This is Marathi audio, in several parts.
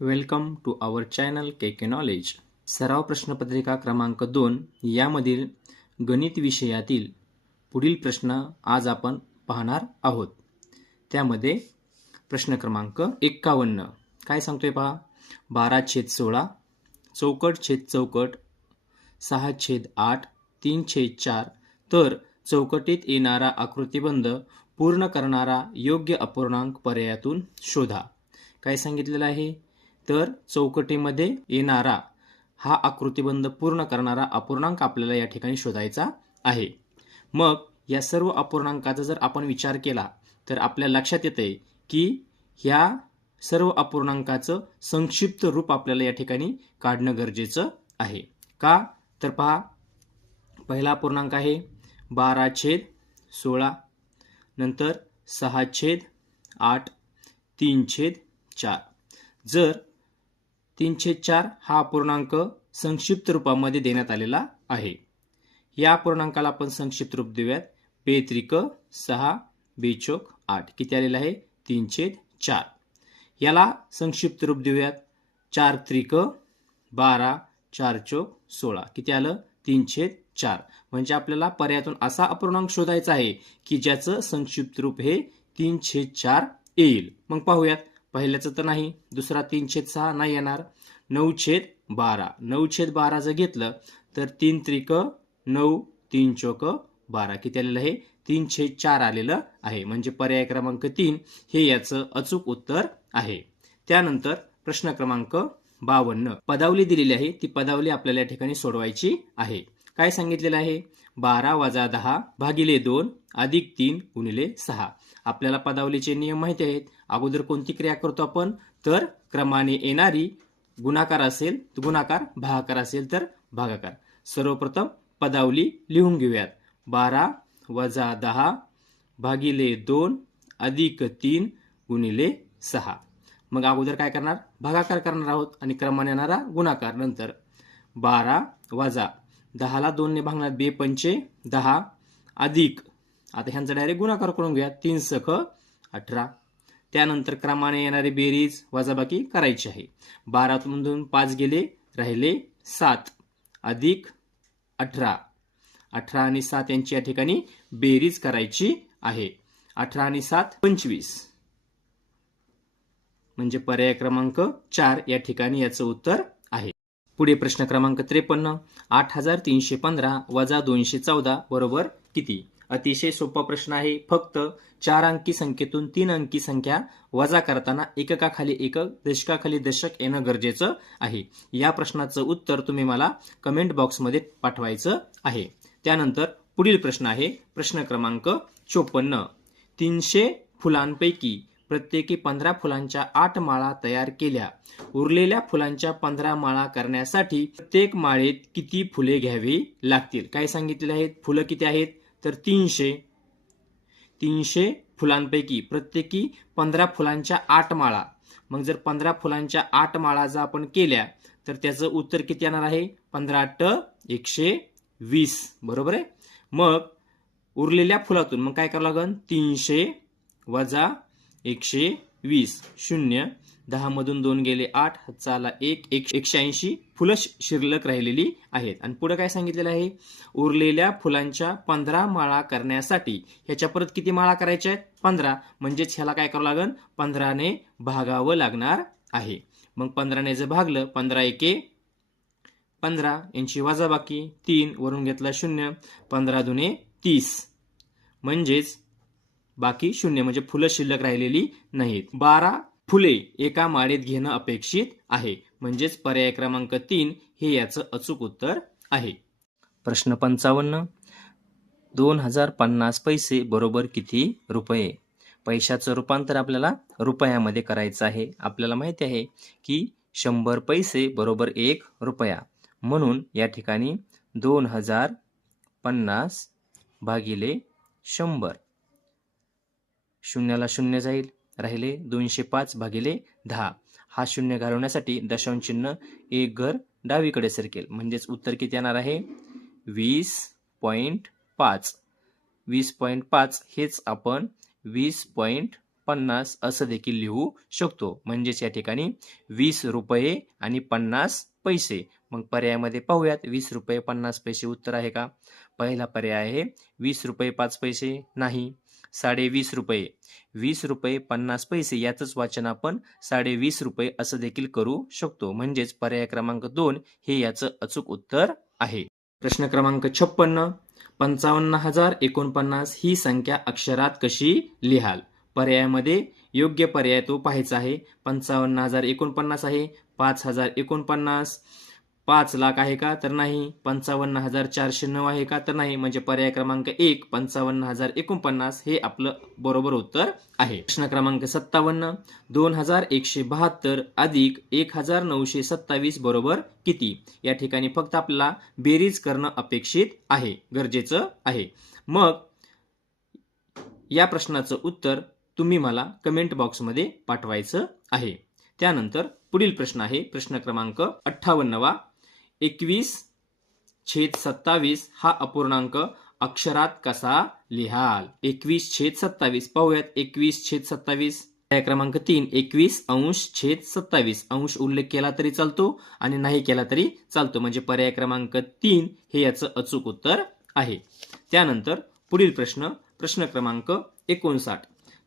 Welcome to our channel K knowledge. सराव प्रश्नपत्रिका क्रमांक 2 यामधील गणित विषयातील पुढील प्रश्न आज आपण पाहणार आहोत. त्यामध्ये प्रश्न क्रमांक 51 काय सांगतोय पहा. 12/16 चौकट छेद चौकट 6/8 3/4 तर चौकटीत येणारा आकृतिबंध पूर्ण करणारा योग्य अपूर्णांक पर्यायातून शोधा. काय सांगितलेलं आहे, तर चौकटीमध्ये येणारा हा आकृतिबंध पूर्ण करणारा अपूर्णांक आपल्याला या ठिकाणी शोधायचा आहे. मग या सर्व अपूर्णांकाचा जर आपण विचार केला तर आपल्या लक्षात येते की ह्या सर्व अपूर्णांकाचं संक्षिप्त रूप आपल्याला या ठिकाणी काढणं गरजेचं आहे. का तर पहा, पहिला अपूर्णांक आहे 12/16, नंतर 6/8 3/4. जर 3/4 हा अपूर्णांक संक्षिप्त रूपामध्ये देण्यात आलेला आहे. या अपूर्णांकाला आपण संक्षिप्त रूप देऊयात. 2×6 2×8 किती आलेला आहे 3/4. याला संक्षिप्त रूप देऊयात. 4×3=12 4×4=16 किती आलं 3/4. म्हणजे आपल्याला पर्यायातून असा अपूर्णांक शोधायचा आहे की ज्याचं संक्षिप्त रूप हे 3/4 येईल. मग पाहूयात. पहिल्याचं तर नाही, दुसरा 3/6 नाही येणार. 9/12 9/12 जर घेतलं तर 3×3=9 3×4=12 किती आलेलं आहे 3/4 आलेलं आहे. म्हणजे पर्याय क्रमांक 3 हे याचं अचूक उत्तर आहे. त्यानंतर प्रश्न क्रमांक 52 पदावली दिलेली आहे. ती पदावली आपल्याला या ठिकाणी सोडवायची आहे. काय सांगितलेलं आहे, 12 - 10 भागिले 2 अधिक 3 गुणिले 6. आपल्याला पदावलीचे नियम माहिती आहेत. अगोदर कोणती क्रिया करतो आपण, तर क्रमाने येणारी गुणाकार असेल तर गुणाकार, भागाकार असेल तर भागाकार. सर्वप्रथम पदावली लिहून घेऊयात. 12 - 10 भागिले 2 अधिक 3 गुणिले 6. मग अगोदर काय करणार, भागाकार करणार आहोत आणि क्रमाने येणारा गुणाकार. नंतर 12 - 10ला 2 ने भागणार 2×5 10 अधिक, आता ह्यांचा डायरेक्ट गुणाकार करून घ्या, 3×6=18. त्यानंतर क्रमाने येणारी बेरीज वजाबाकी करायची आहे. 12मधून 5 गेले, राहिले 7 अधिक 18. 18 आणि 7 यांची या ठिकाणी बेरीज करायची आहे. 18 आणि 7 25. म्हणजे पर्याय क्रमांक 4 या ठिकाणी याचं उत्तर आहे. पुढे प्रश्न क्रमांक 53 8315 - 214 बरोबर किती. अतिशय सोपा प्रश्न आहे. फक्त 4 अंकी संख्येतून 3 अंकी संख्या वजा करताना एककाखाली एकक दशकाखाली दशक येणं गरजेचं आहे. या प्रश्नाचं उत्तर तुम्ही मला कमेंट बॉक्समध्ये पाठवायचं आहे. त्यानंतर पुढील प्रश्न आहे प्रश्न क्रमांक 54. 300 फुलांपैकी प्रत्येकी 15 फुलांच्या 8 माळा तयार केल्या. उरलेल्या फुलांच्या 15 माळा करण्यासाठी प्रत्येक माळेत किती फुले घ्यावी लागतील. काय सांगितलेले आहेत, फुलं किती आहेत, तर 300. 300 फुलांपैकी प्रत्येकी 15 फुलांच्या 8 माळा. मग जर 15 फुलांच्या 8 माळा जर आपण केल्या तर त्याचं उत्तर किती येणार आहे, 15×8 120 बरोबर आहे. मग उरलेल्या फुलातून मग काय करावं लागेल, 300 वजा 120 0 10 मधून 2 गेले 8 हातचा आला 1 180 फुलं शिल्लक राहिलेली आहेत. आणि पुढे काय सांगितलेलं आहे, उरलेल्या फुलांच्या 15 माळा करण्यासाठी ह्याच्या परत किती माळा करायच्या आहेत, 15. म्हणजेच ह्याला काय करावं लागेल, 15 ने भागावं लागणार आहे. मग 15 ने जर भागलं 15 एके 15 यांची वजाबाकी 3 वरून घेतला 0 15 दुने 30 म्हणजेच बाकी 0 म्हणजे फुलं शिल्लक राहिलेली नाहीत. 12 फुले एका माळेत घेणं अपेक्षित आहे. म्हणजेच पर्याय क्रमांक 3 हे याचं अचूक उत्तर आहे. प्रश्न 55 2050 पैसे बरोबर किती रुपये. पैशाचं रूपांतर आपल्याला रुपयामध्ये करायचं आहे. आपल्याला माहिती आहे की 100 पैसे बरोबर 1 रुपया. म्हणून या ठिकाणी 2050 भागिले 100. शून्याला 0 जाईल, राहिले 205 भागिले 10. हा 0 घालवण्यासाठी दशांश चिन्ह एक घर डावीकडे सरकेल. म्हणजेच उत्तर किती येणार आहे, 20.5. 20.5 हेच आपण 20.5 50 असं देखील लिहू शकतो. म्हणजेच या ठिकाणी 20 रुपये आणि 50 पैसे. मग पर्यायामध्ये पाहूयात 20 रुपये 50 पैसे उत्तर आहे का? पहिला पर्याय आहे 20 रुपये 5 पैसे नाही. 20.5 रुपये 20 रुपये 50 पैसे याचंच वाचन आपण 20.5 रुपये असं देखील करू शकतो. म्हणजेच पर्याय क्रमांक 2 हे याचं अचूक उत्तर आहे. प्रश्न क्रमांक 56 55,049 ही संख्या अक्षरात कशी लिहाल? पर्यायामध्ये योग्य पर्याय तो पाहायचा आहे. 55,049 आहे, 5,049, 5 लाख आहे का? तर नाही. 55,409 आहे का? तर नाही. म्हणजे पर्याय क्रमांक 1 55,049 हे आपलं बरोबर उत्तर आहे. प्रश्न क्रमांक 57 2,172 अधिक 1,927 बरोबर किती? या ठिकाणी फक्त आपल्याला बेरीज करणं अपेक्षित आहे, गरजेचं आहे. मग या प्रश्नाचं उत्तर तुम्ही मला कमेंट बॉक्समध्ये पाठवायचं आहे. त्यानंतर पुढील प्रश्न आहे प्रश्न क्रमांक 58 21/27 हा अपूर्णांक अक्षरात कसा लिहाल? 21/27 पाहूयात. 21/27 पर्याय क्रमांक 3 21/27 अंश उल्लेख केला तरी चालतो आणि नाही केला तरी चालतो. म्हणजे पर्याय क्रमांक 3 हे याचं अचूक उत्तर आहे. त्यानंतर पुढील प्रश्न क्रमांक 59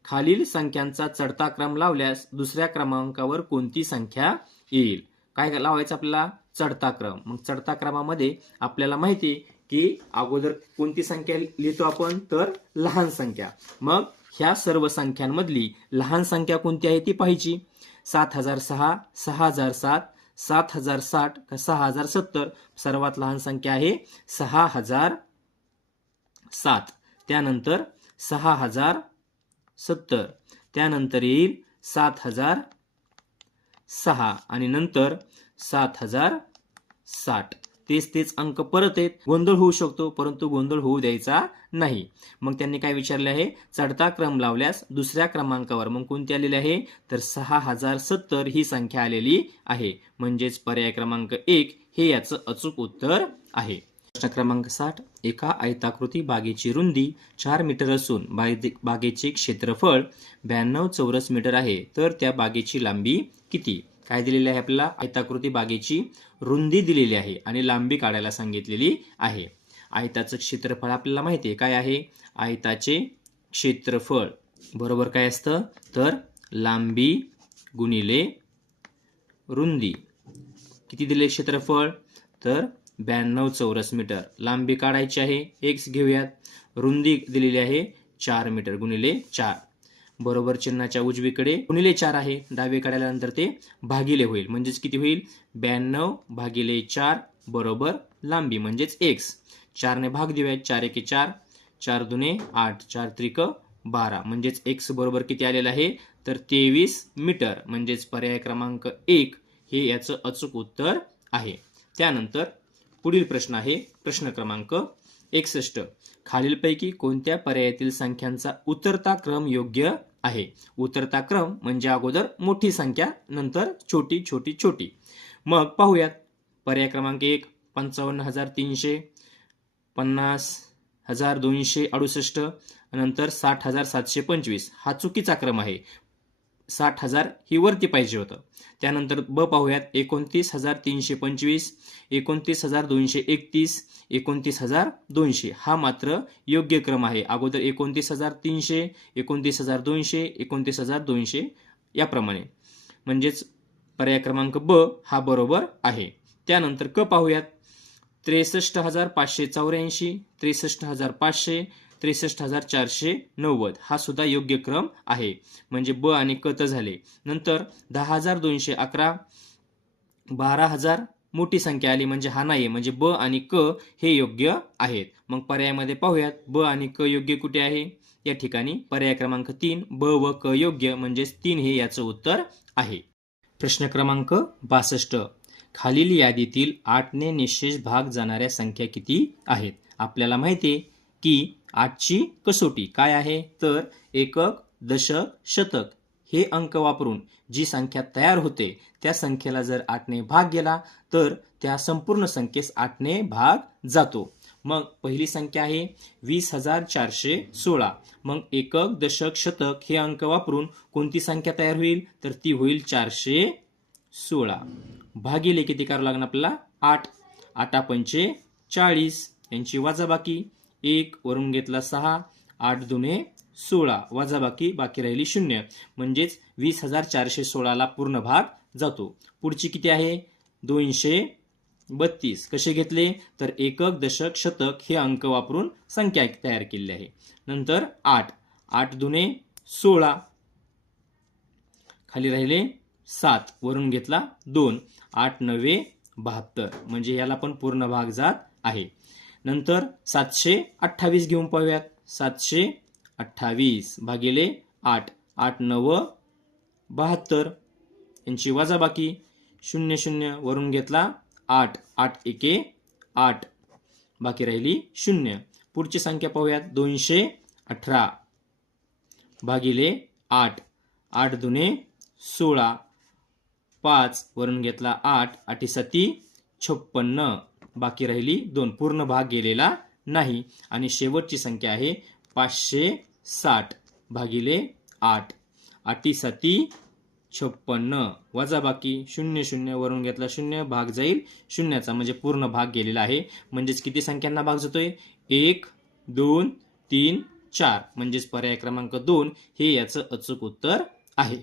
खालील संख्यांचा चढता क्रम लावल्यास दुसऱ्या क्रमांकावर कोणती संख्या येईल? काय लावायचं आपल्याला? चढता क्रम. मग चढता क्रमामध्ये आपल्याला माहिती आहे की अगोदर कोणती संख्या लिहितो आपण? तर लहान संख्या. मग ह्या सर्व संख्यांमधली लहान संख्या कोणती आहे ती पाहायची. 7,006, 6,007, 7,060 का 6,070? सर्वात लहान संख्या आहे 6,007. त्यानंतर 6,070. त्यानंतर येईल 7,006 आणि नंतर 7,060. तेच अंक परत आहेत. गोंधळ होऊ शकतो, परंतु गोंधळ होऊ द्यायचा नाही. मग त्यांनी काय विचारले आहे? चढता क्रम लावल्यास दुसऱ्या क्रमांकावर मग कोणती आलेली आहे? तर 6,070 ही संख्या आलेली आहे. म्हणजेच पर्याय क्रमांक 1 हे याचं अचूक उत्तर आहे. प्रश्न क्रमांक 60 एका आयताकृती बागेची रुंदी 4 मीटर असून बागेचे क्षेत्रफळ 92 चौरस मीटर आहे. तर त्या बागेची लांबी किती? काय दिलेली आहे आपल्याला? आयताकृती बागेची रुंदी दिलेली आहे आणि लांबी काढायला सांगितलेली आहे. आयताचं क्षेत्रफळ आपल्याला माहिती आहे काय आहे? आयताचे क्षेत्रफळ बरोबर काय असतं? तर लांबी गुणिले रुंदी. किती दिले क्षेत्रफळ? तर 92 चौरस मीटर. लांबी काढायची आहे, x घेऊयात. रुंदी दिलेली आहे 4 मीटर गुणिले 4. बरोबर चिन्हाच्या उजवीकडे गुणिले 4 आहे. डावे काढल्यानंतर ते भागिले होईल. म्हणजेच किती होईल? 92 भागिले 4 बरोबर लांबी म्हणजेच x. 4 ने भाग देऊयात. 4 एके 4, 4 दुने 8, 4 त्रिक 12. म्हणजेच x बरोबर किती आलेलं आहे? तर 23 मीटर. म्हणजेच पर्याय क्रमांक 1 हे याचं अचूक उत्तर आहे. त्यानंतर पुढील प्रश्न आहे प्रश्न क्रमांक 61 खालीलपैकी कोणत्या पर्यायातील संख्यांचा उतरता क्रम योग्य आहे? उतरता क्रम म्हणजे अगोदर मोठी संख्या नंतर छोटी छोटी छोटी. मग पाहूयात. पर्याय क्रमांक 1 55,300, 50,268 नंतर 60,725 हा चुकीचा क्रम आहे. 60,000 ही वरती पाहिजे होतं. त्यानंतर ब पाहूयात. 29,325, 29,231, 29,200 हा मात्र योग्य क्रम आहे. अगोदर 29,300, 29,200, 29,200 याप्रमाणे. म्हणजेच पर्याय क्रमांक ब हा बरोबर आहे. त्यानंतर क पाहूयात. 63,584, 63,500, 63,490 हा सुद्धा योग्य क्रम आहे. म्हणजे ब आणि क तर झाले. नंतर 10,211, 12,000 मोठी संख्या आली म्हणजे हा नाही. म्हणजे ब आणि क हे योग्य आहेत. मग पर्यायामध्ये पाहूयात. ब आणि क योग्य कुठे आहे? या ठिकाणी पर्याय क्रमांक 3 ब व क योग्य म्हणजेच 3 हे याचं उत्तर आहे. प्रश्न क्रमांक 62 खालील यादीतील 8 ने निशेष भाग जाणाऱ्या संख्या किती आहेत? आपल्याला माहिती आहे की 8ची कसोटी काय आहे? तर एकक, दशक, शतक हे अंक वापरून जी संख्या तयार होते त्या संख्येला जर 8 ने भाग गेला तर त्या संपूर्ण संख्येस 8 ने भाग जातो. मग पहिली संख्या आहे 20,416. मग एकक, दशक, शतक हे अंक वापरून कोणती संख्या तयार होईल? तर ती होईल 416. भागिले किती करावं लागणार आपल्याला? 8. 8 पंचे 40. यांची वजाबाकी 1 वरून घेतला 6. 8 दुने 16. वजाबाकी बाकी राहिली 0. म्हणजेच 20,416 ला पूर्ण भाग जातो. पुढची किती आहे? 232. कसे घेतले? तर एकक, दशक, शतक हे अंक वापरून संख्या तयार केलेली आहे. नंतर 8. 8 दुने 16. खाली राहिले 7. वरून घेतला 2. 8 9 72. म्हणजे याला पण पूर्ण भाग जात आहे. नंतर 728 घेऊन पाहूयात. 728 भागिले 8. 8 9 72. यांची वजाबाकी 0 0 वरून घेतला 8. 8 1 8. बाकी राहिली 0. पुढची संख्या पाहूयात. 218 भागिले 8. 8 दुने 16. 5 वरून घेतला 8. 8 7 56. बाकी राहिली 2. पूर्ण भाग गेलेला नाही. आणि शेवटची संख्या आहे 560 भागिले 8. 8 7 56. वजाबाकी 0 0 वरून घेतला 0. भाग जाईल शून्याचा, म्हणजे पूर्ण भाग गेलेला आहे. म्हणजेच किती संख्यांना भाग जातोय? 1 2 3 4. म्हणजेच पर्याय क्रमांक 2 हे याचं अचूक उत्तर आहे.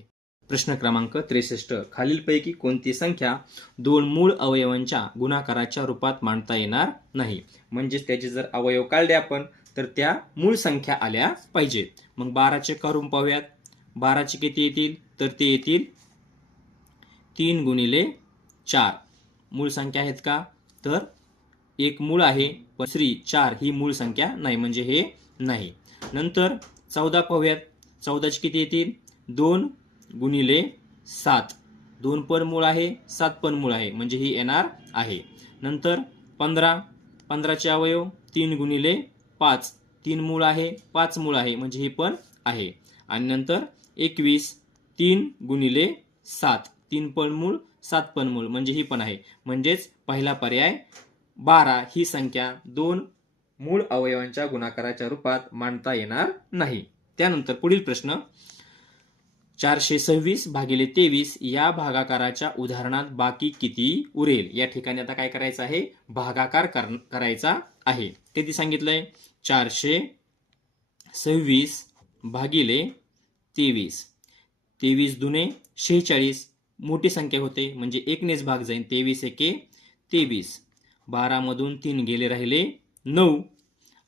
प्रश्न क्रमांक 63. खालीलपैकी कोणती संख्या दोन मूळ अवयवांच्या गुणाकाराच्या रूपात मांडता येणार नाही? म्हणजेच त्याचे जर अवयव काढले आपण तर त्या मूळ संख्या आल्या पाहिजेत. मग 12चे करून पाहूयात. 12चे किती येतील? तर ते येतील 3 गुणिले 4. मूळ संख्या आहेत का? तर एक मूळ आहे, पण 4 ही मूळ संख्या नाही, म्हणजे हे नाही. नंतर 14 पाहूयात. 14चे किती येतील? 2 गुणिले 7. 2 पण मूळ आहे, 7 पण मूळ आहे, म्हणजे ही येणार आहे. नंतर 15. 15चे अवयव 3 गुणिले 5. 3 मूळ आहे, 5 मूळ आहे, म्हणजे ही पण आहे. आणि नंतर 21. 3 गुणिले 7. 3 पण मूळ, 7 पण मूळ, म्हणजे ही पण आहे. म्हणजेच पहिला पर्याय 12 ही संख्या दोन मूळ अवयवांच्या गुणाकाराच्या रूपात मांडता येणार नाही. त्यानंतर पुढील प्रश्न. 426 भागिले 23 या भागाकाराच्या उदाहरणात बाकी किती उरेल? या ठिकाणी आता काय करायचं आहे? भागाकार करायचा आहे. किती सांगितलंय? 426 भागिले 23. 23 दुने 46. मोठी संख्या होते, म्हणजे 1 नेच भाग जाईल. 23 1 23. 12 मधून 3 गेले, राहिले 9.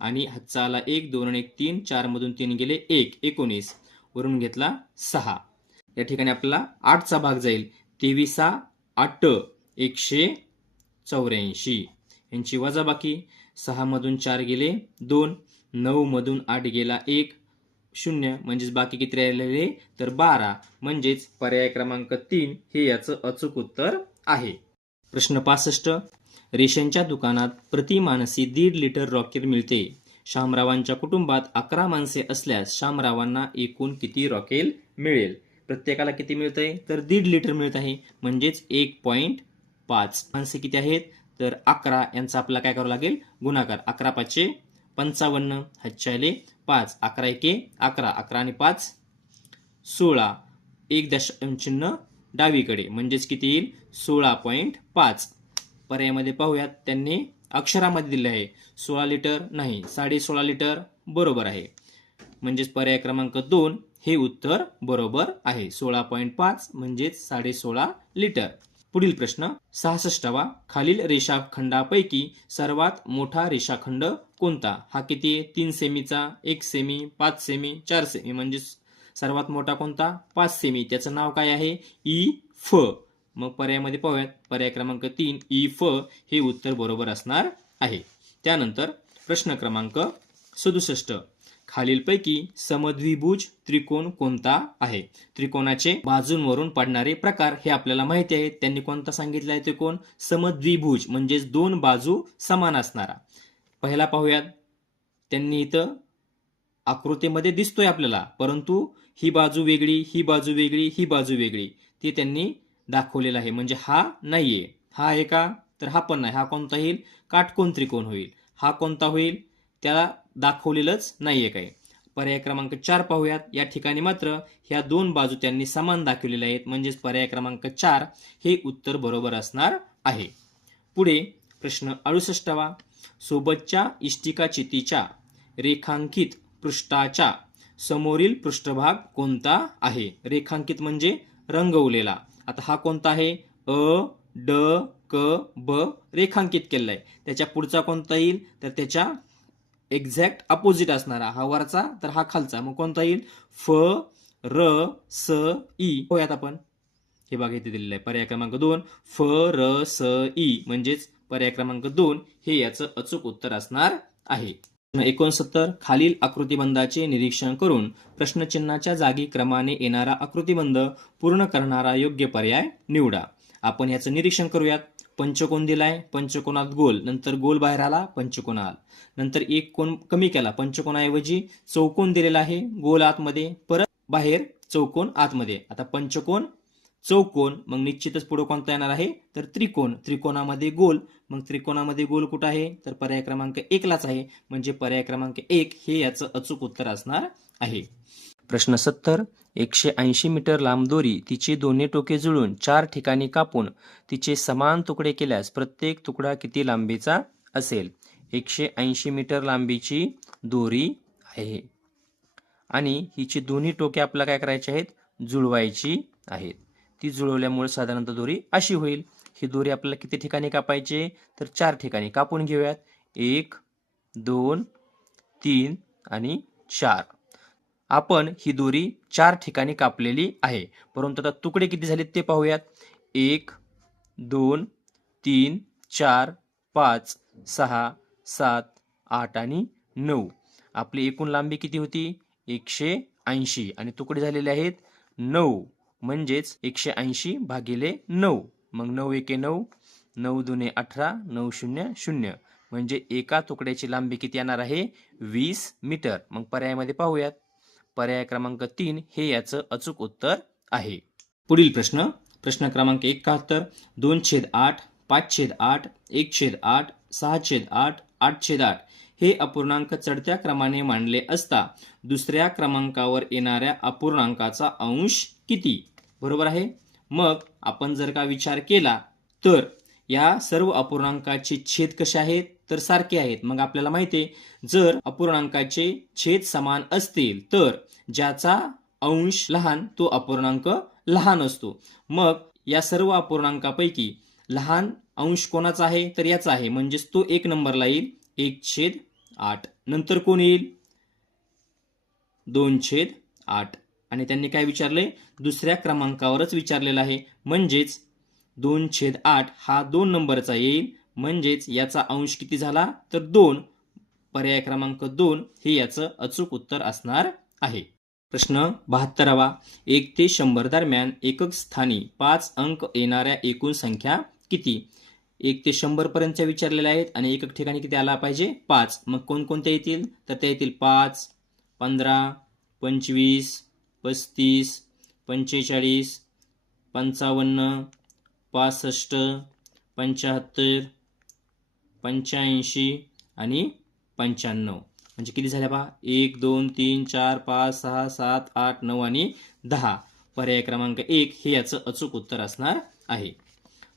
आणि हातचा आला 1 2 आणि 1 3. 4 मधून 3 गेले 1. 19 वरून घेतला 6. या ठिकाणी आपल्याला 8चा भाग जाईल. 23 8 184. यांची वजाबाकी 6 मधून 4 गेले 2. 9 मधून 8 गेला 1. 0. म्हणजेच बाकी किती राहिलेले? तर 12. म्हणजेच पर्याय क्रमांक 3 हे याचं अचूक उत्तर आहे. प्रश्न 65. रेशनच्या दुकानात प्रति माणसी 1.5 लिटर रॉकेल मिळते. शामरावांच्या कुटुंबात 11 माणसे असल्यास शामरावांना एकूण किती रॉकेल मिळेल? प्रत्येकाला किती मिळतंय? तर 1.5 लिटर मिळत आहे, म्हणजेच 1.5. माणसे किती आहेत? तर 11. यांचा आपल्याला काय करावं लागेल? गुणाकार. 11 5 55. हातच्याले 5. 11 1 11. 11 आणि 5 16. 1 दशमचिन्ह डावीकडे, म्हणजेच किती येईल? 16.5. पर्यायामध्ये पाहूयात. त्यांनी अक्षरामध्ये दिले आहे. 16 लिटर नाही, 16.5 लिटर बरोबर आहे. म्हणजेच पर्याय क्रमांक 2 हे उत्तर बरोबर आहे. 16.5 म्हणजेच 16.5 लिटर. पुढील प्रश्न 66. खालील रेषाखंडापैकी सर्वात मोठा रेषाखंड कोणता? हा किती आहे? 3 सेमीचा, 1 सेमी, 5 सेमी, 4 सेमी. म्हणजे सर्वात मोठा कोणता? 5 सेमी. त्याचं नाव काय आहे? ई फ. मग पर्यायामध्ये पाहूयात. पर्याय क्रमांक 3 ई फ हे उत्तर बरोबर असणार आहे. त्यानंतर प्रश्न क्रमांक 67. खालीलपैकी समद्विभुज त्रिकोण कोणता आहे? त्रिकोणाचे बाजूंवरून पडणारे प्रकार हे आपल्याला माहिती आहे. त्यांनी कोणता सांगितला आहे त्रिकोण? समद्विभुज, म्हणजेच 2 बाजू समान असणारा. पहिला पाहूयात. त्यांनी इथं आकृतीमध्ये दिसतोय आपल्याला, परंतु ही बाजू वेगळी, ही बाजू वेगळी, ही बाजू वेगळी, ते त्यांनी दाखवलेलं आहे. म्हणजे हा नाहीये. हा आहे का? तर हा पण नाही. हा कोणता येईल? काटकोन त्रिकोण होईल. हा कोणता होईल, त्याला दाखवलेलंच नाहीये काय. पर्याय क्रमांक 4 पाहूयात. या ठिकाणी मात्र ह्या दोन बाजू त्यांनी समान दाखवलेल्या आहेत, म्हणजेच पर्याय क्रमांक 4 हे उत्तर बरोबर असणार आहे. पुढे प्रश्न 68वा. सोबतच्या इष्टिका चितीच्या रेखांकित पृष्ठाच्या समोरील पृष्ठभाग कोणता आहे? रेखांकित म्हणजे रंगवलेला. आता हा कोणता आहे? अ, ड, क, ब रेखांकित केलेला आहे. त्याच्या पुढचा कोणता येईल? तर त्याच्या एक्झॅक्ट अपोजिट असणारा. हा वरचा तर हा खालचा. मग कोणता येईल? फ, र, स, ई. होयात आपण. हे बघा इथे दिलेलं आहे. पर्याय क्रमांक 2 फ, र, स, ई म्हणजेच पर्याय क्रमांक 2 हे याचं अचूक उत्तर असणार आहे. 69. खालील आकृतिबंधाचे निरीक्षण करून प्रश्नचिन्हाच्या जागी क्रमाने येणारा आकृतिबंध पूर्ण करणारा योग्य पर्याय निवडा. आपण याचं निरीक्षण करूयात. पंचकोन दिलाय, पंचकोनात गोल, नंतर गोल बाहेर आला, पंचकोन आला, नंतर एक कोन कमी केला, पंचकोनाऐवजी चौकोन दिलेला आहे, गोल आतमध्ये, परत बाहेर चौकोन आतमध्ये. आता पंचकोन, चौकोन, मग निश्चितच पुढे कोणता येणार आहे? तर त्रिकोण. त्रिकोणामध्ये गोल, मग त्रिकोणामध्ये गोल कुठं आहे? तर पर्याय क्रमांक 1 लाच आहे, म्हणजे पर्याय क्रमांक 1 हे याचं अचूक उत्तर असणार आहे. प्रश्न 70. 180 मीटर लांब दोरी तिची दोन्ही टोके जुळून 4 ठिकाणी कापून तिचे समान तुकडे केल्यास प्रत्येक तुकडा किती लांबीचा असेल? 180 मीटर लांबीची दोरी आहे आणि हिची दोन्ही टोके आपल्याला काय करायची आहेत? जुळवायची आहेत. ती जुळवल्यामुळे साधारणतः दोरी अशी होईल. ही दोरी आपल्याला किती ठिकाणी कापायची? तर 4 ठिकाणी कापून घेऊयात. 1, 2, 3 आणि 4. आपण ही दोरी 4 ठिकाणी कापलेली आहे, परंतु आता तुकडे किती झालेत ते पाहूयात. 1, 2, 3, 4, 5, 6, 7, 8 आणि 9. आपली एकूण लांबी किती होती? 180 आणि तुकडे झालेले आहेत 9, म्हणजेच 180 भागिले 9. मग 9 एके 9, 9 दुने 18, 9 शून्य 0, म्हणजे एका तुकड्याची लांबी किती येणार आहे? 20 मीटर. मग पर्यायामध्ये पाहूयात. पर्याय क्रमांक 3 हे याचं अचूक उत्तर आहे. पुढील प्रश्न, प्रश्न क्रमांक 71. 2/8, 5/8, 1/8, 6/8, 8/8 हे अपूर्णांक चढत्या क्रमाने मांडले असता दुसऱ्या क्रमांकावर येणाऱ्या अपूर्णांकाचा अंश किती? बरोबर आहे. मग आपण जर का विचार केला तर या सर्व अपूर्णांकाचे छेद कसे आहेत? तर सारखे आहेत. मग आपल्याला माहिती आहे जर अपूर्णांकाचे छेद समान असतील तर ज्याचा अंश लहान तो अपूर्णांक लहान असतो. मग या सर्व अपूर्णांकापैकी लहान अंश कोणाचा आहे? तर याचा आहे, म्हणजेच तो 1 नंबरला येईल. 1/8. नंतर कोण येईल? 2/8. आणि त्यांनी काय विचारले? दुसऱ्या क्रमांकावरच विचारलेला आहे, म्हणजेच 2/8 हा 2 नंबरचा येईल, म्हणजेच याचा अंश किती झाला? तर 2. पर्याय क्रमांक 2 हे याचं अचूक उत्तर असणार आहे. प्रश्न 72वा. 1 ते 100 दरम्यान एकक स्थानी 5 अंक येणाऱ्या एकूण संख्या किती? 1 ते 100 पर्यंतच्या विचारलेल्या आहेत आणि एकक ठिकाणी किती आला पाहिजे? 5. मग कोणकोणत्या येतील? तर त्या येतील 5, 15, 25, 35, 45, 55, 65, 75, 85 आणि 95. म्हणजे किती झाल्या पहा? 1, 2, 3, 4, 5, 6, 7, 8, 9 आणि 10. पर्याय क्रमांक 1 हे याचं अचूक उत्तर असणार आहे.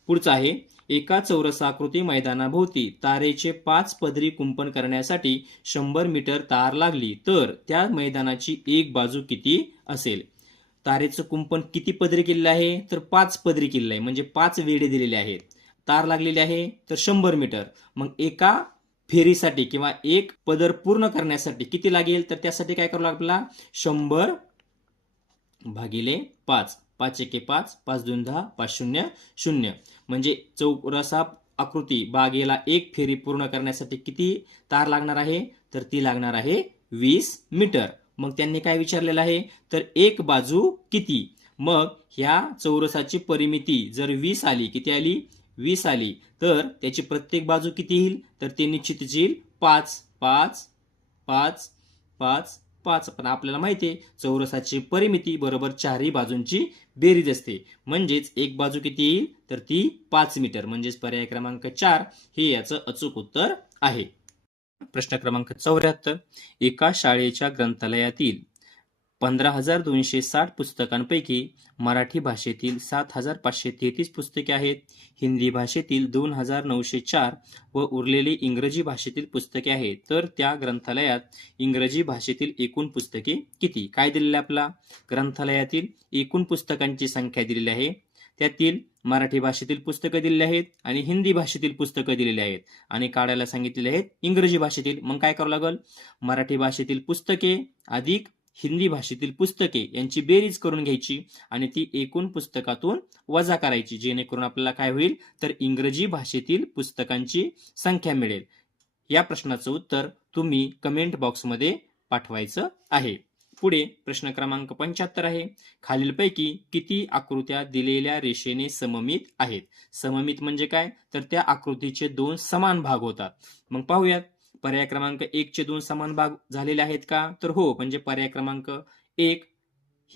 पुढचं आहे, एका चौरसाकृती मैदानाभोवती तारेचे 5 पदरी कुंपण करण्यासाठी 100 मीटर तार लागली तर त्या मैदानाची एक बाजू किती असेल? तारेचं कुंपण किती पदरी केलेलं आहे? तर 5 पदरी केलेलं आहे, म्हणजे 5 वेढे दिलेले आहेत. तार लागलेली आहे तर 100 मीटर. मग एका फेरीसाठी किंवा एक पदर पूर्ण करण्यासाठी किती लागेल? तर त्यासाठी काय करावं लागला? 100 भागिले 5. 5 एके 5, 5 2 10, 5 0 0. म्हणजे चौरसा आकृती बागेला एक फेरी पूर्ण करण्यासाठी किती तार लागणार आहे? तर ती लागणार आहे 20 मीटर. मग त्यांनी काय विचारलेलं आहे? तर एक बाजू किती? मग ह्या चौरसाची परिमिती जर 20 आली, किती आली? 20 आली, तर त्याची प्रत्येक बाजू किती येईल? तर ते निश्चित येईल 5, 5, 5, 5, 5. पण आपल्याला माहिती आहे चौरसाची परिमिती बरोबर चारही बाजूंची बेरीज असते, म्हणजेच एक बाजू किती येईल? तर ती 5 मीटर. म्हणजेच पर्याय क्रमांक 4 हे याचं अचूक उत्तर आहे. प्रश्न क्रमांक 74. एका शाळेच्या ग्रंथालयातील 15,260 पुस्तकांपैकी मराठी भाषेतील 7,533 पुस्तके आहेत, हिंदी भाषेतील 2,904 व उरलेली इंग्रजी भाषेतील पुस्तके आहेत. तर त्या ग्रंथालयात इंग्रजी भाषेतील एकूण पुस्तके किती? काय दिलेलं आहे आपला? ग्रंथालयातील एकूण पुस्तकांची संख्या दिलेली आहे. त्यातील मराठी भाषेतील पुस्तकं दिलेली आहेत आणि हिंदी भाषेतील पुस्तकं दिलेली आहेत आणि काढायला सांगितलेले आहेत इंग्रजी भाषेतील. मग काय करावं लागेल? मराठी भाषेतील पुस्तके अधिक हिंदी भाषेतील पुस्तके यांची बेरीज करून घ्यायची आणि ती एकूण पुस्तकातून वजा करायची, जेणेकरून आपल्याला काय होईल? तर इंग्रजी भाषेतील पुस्तकांची संख्या मिळेल. या प्रश्नाचं उत्तर तुम्ही कमेंट बॉक्समध्ये पाठवायचं आहे. पुढे प्रश्न क्रमांक 75 आहे. खालीलपैकी किती आकृत्या दिलेल्या रेषेने सममित आहेत? सममित म्हणजे काय? तर त्या आकृतीचे 2 समान भाग होतात. मग पाहूयात. पर्याय क्रमांक 1 चे 2 समान भाग झालेले आहेत का? तर हो, म्हणजे पर्याय क्रमांक 1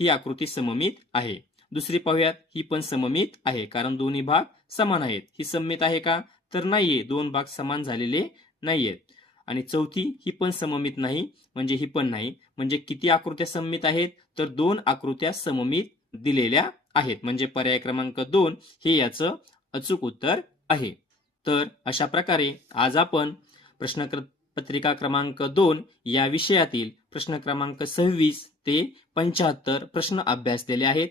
ही आकृती सममित आहे. दुसरी पाहूयात. ही पण सममित आहे, कारण दोन्ही भाग समान आहेत. ही सममित आहे का? तर नाहीये, 2 भाग समान झालेले नाहीयेत. आणि चौथी ही पण सममित नाही, म्हणजे ही पण नाही. म्हणजे किती आकृत्या सममित आहेत? तर 2 आकृत्या सममित दिलेल्या आहेत. म्हणजे पर्याय क्रमांक 2 हे याचं अचूक उत्तर आहे. तर अशा प्रकारे आज आपण पत्रिका क्रमांक 2 या विषयातील प्रश्न क्रमांक 26 ते 75 प्रश्न अभ्यासलेले आहेत.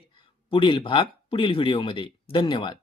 पुढील भाग पुढील व्हिडिओमध्ये. धन्यवाद.